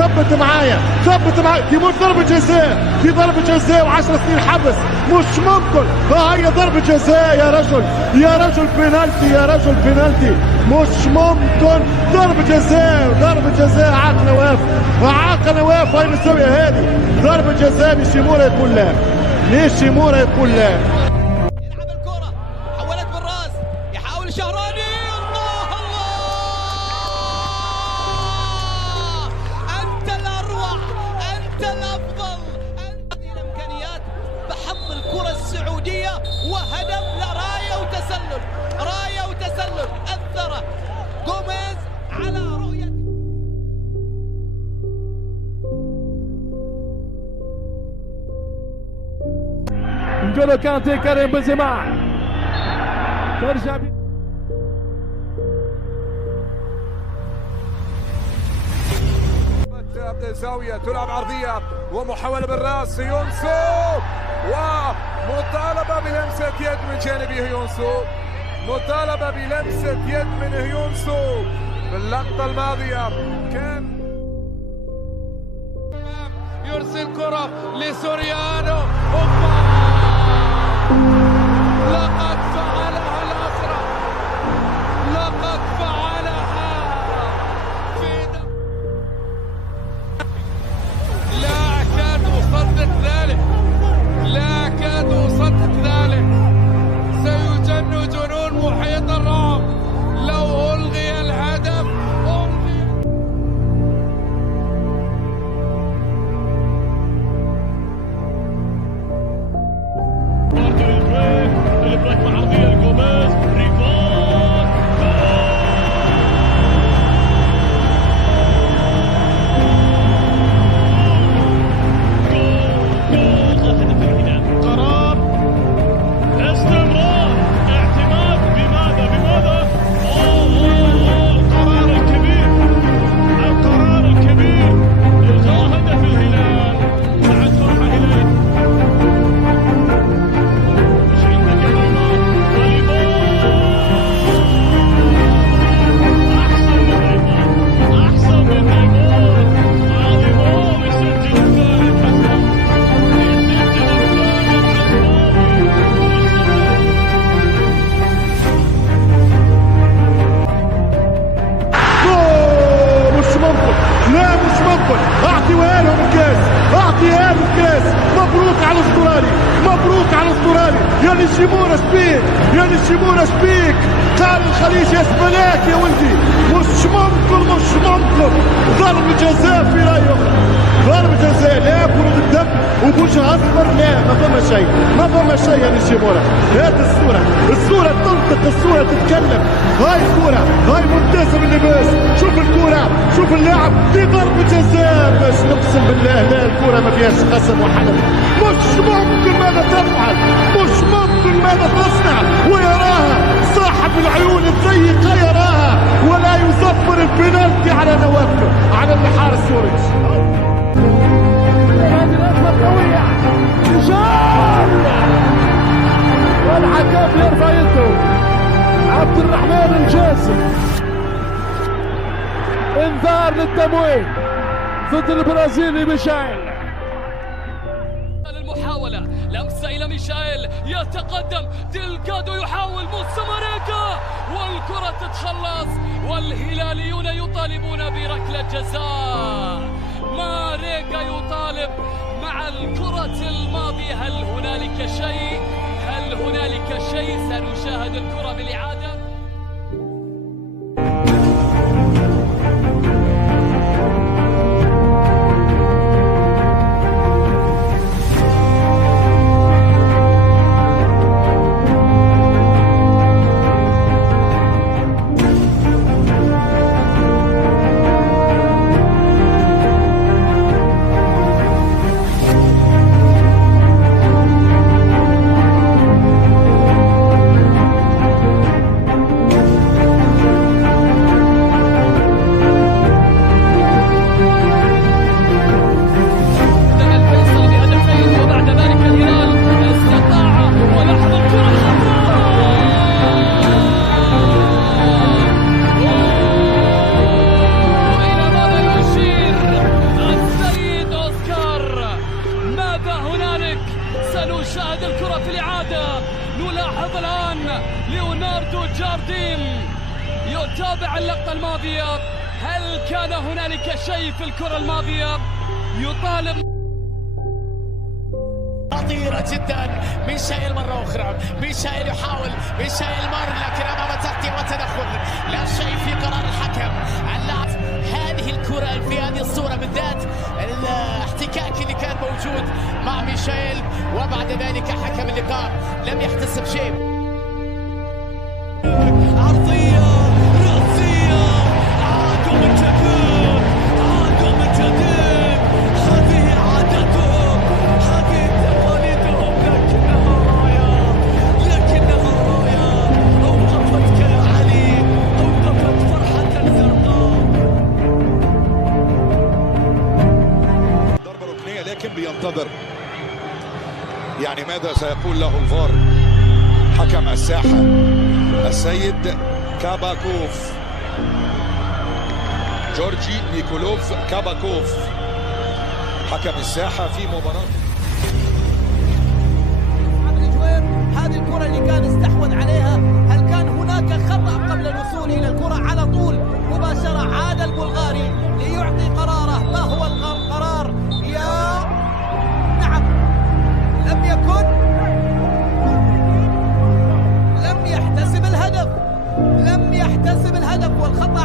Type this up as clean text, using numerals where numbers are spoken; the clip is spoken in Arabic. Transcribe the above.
ثبت معايا دي مش ضربة جزاء، دي ضربة جزاء و10 سنين حبس، مش ممكن. هي ضربة جزاء يا رجل، يا رجل بينالتي، يا رجل بينالتي، مش ممكن. ضربة جزاء عاق نواف. هاي بالزاوية هذه ضربة جزاء. نيشيمورا يقول لا، نيشيمورا يقول لا. يلعب الكرة، حولت بالراس، يحاول شهراني. الله أنت الأروع، أنت الأفضل، أنت هذه الإمكانيات بحظ الكرة السعودية وهدف لراية وتسلل أثر غوميز على رؤية. نقول كانتي كريم بنزيما ترجع زاوية تلعب عرضية ومحاولة بالراس يونسو ومطالبة بلمسة يد من جانب هيونسو، مطالبة بلمسة يد من هيونسو. في اللقطة الماضية كان يرسل كرة لسوريانو. لقد فعلها الأزرق، لقد فعلها في لا أكاد أصدق ذلك، سيجن جنون محيط الرعب لو ألغي الهدف. البريك مع عرضية لجوميز، ريفان قرار استمرار اعتماد. بماذا القرار الكبير الغاء هدف الهلال مع صراحة هلال. اعطيها لهم الكاس. مبروك على الاسترالي. يا نيشيمورا شبيك قال الخليج يا سبلاك يا ولدي. مش ممكن. ضربة جزاء في رأي أخرى، ضربة جزاء لا برود الدم وبوجه اصفر. لا ما فما شيء يا نيشيمورا. هات الصورة تنطق، الصورة تتكلم. هاي الكرة، هاي منتسب اللباس. شوف الكرة، شوف اللاعب، دي ضربة جزاء. باش نقسم بالله لا، الكرة ما فيهاش قسم وحلف. مش ممكن ماذا تفعل، مش ممكن ماذا تصنع. ويراها صاحب العيون الضيقة، يراها ولا يصفر البنالتي على نوافذ، على البحار السوري. هذه الأطلة قوية، والحكم يرفع يده. عبد الرحمن الجاسم، انذار للتمويه ضد البرازيلي ميشيل. المحاولة لمسة إلى ميشيل، يتقدم ديلغادو، يحاول موسى ماريكا والكرة تتخلص، والهلاليون يطالبون بركلة جزاء. ماريكا يطالب مع الكرة الماضية. هل هنالك شيء؟ سنشاهد الكرة بالإعادة. سنشاهد الكرة في الإعادة. نلاحظ الآن ليوناردو جارديم يتابع اللقطة الماضية. هل كان هنالك شيء في الكرة الماضية يطالب؟ خطيرة جدا. ميشيل مرة أخرى، ميشيل يحاول، ميشيل مر لكن أمام تغطية وتدخل، لا شيء في قرار الحكم. هذه الكرة في هذه الصورة بالذات، الاحتكاك اللي كان موجود مع ميشيل، وبعد ذلك حكم اللقاء لم يحتسب شيء. عرضية رأسية، عادوا من جديد، عادوا من جديد. هذه عادتهم، هذه تقاليدهم، لكنها راية أوقفتك يا علي، أوقفت فرحة زرقاء. ضربة ركنية لكن بينتظر يعني ماذا سيقول له الفار. حكم الساحة السيد كاباكوف، جورجي نيكولوف كاباكوف، حكم الساحة في مباراة. هذه الكرة اللي كان استحوذ عليها، هل كان هناك خطأ قبل الوصول إلى الكرة؟ على طول مباشرة عاد البلغاري ليعطي قراره. ما هو القرار؟ نعم، لم يحتسب الهدف، والخطأ